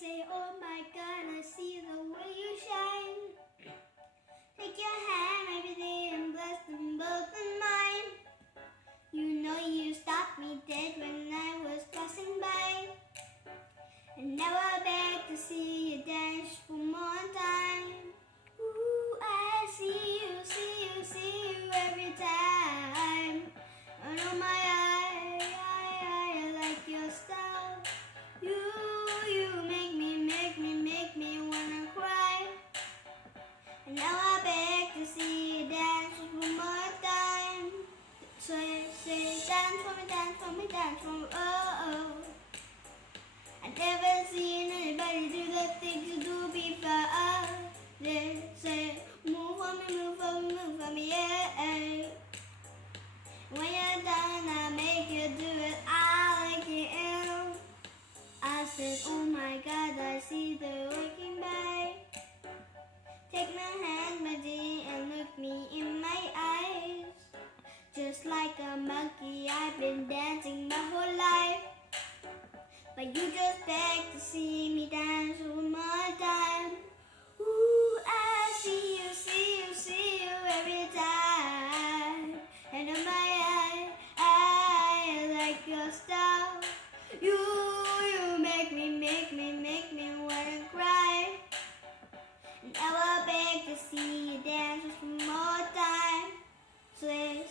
say, oh my God, I see the way you shine. Take your hand, my baby, and bless them both in mine. You know you stopped me dead when I was passing by. And now I beg to see you dance one more time. Ooh, I see you every time. And oh my, I like your style. You make me wanna cry. And now I beg to see you dance one more time. Say, dance for me, dance for me, dance for me, oh, oh. I never seen anybody do the things you do before. They say, move for me, move for me, move for me, yeah. When you're done, I make you do it, I like it. I said, oh my God, I see the working by. Take my hand, my dear, and look me in my eyes. Just like a monkey, I've been dancing my whole life. But you just beg to see me dance one more time. Ooh, I see you every time. And oh my, I like your style. You make me wanna cry. Now I beg to see you dance one more time. Say,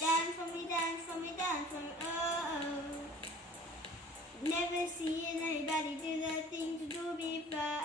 dance for me, dance for me, dance for me, oh, oh. Never seen anybody do the things you do before.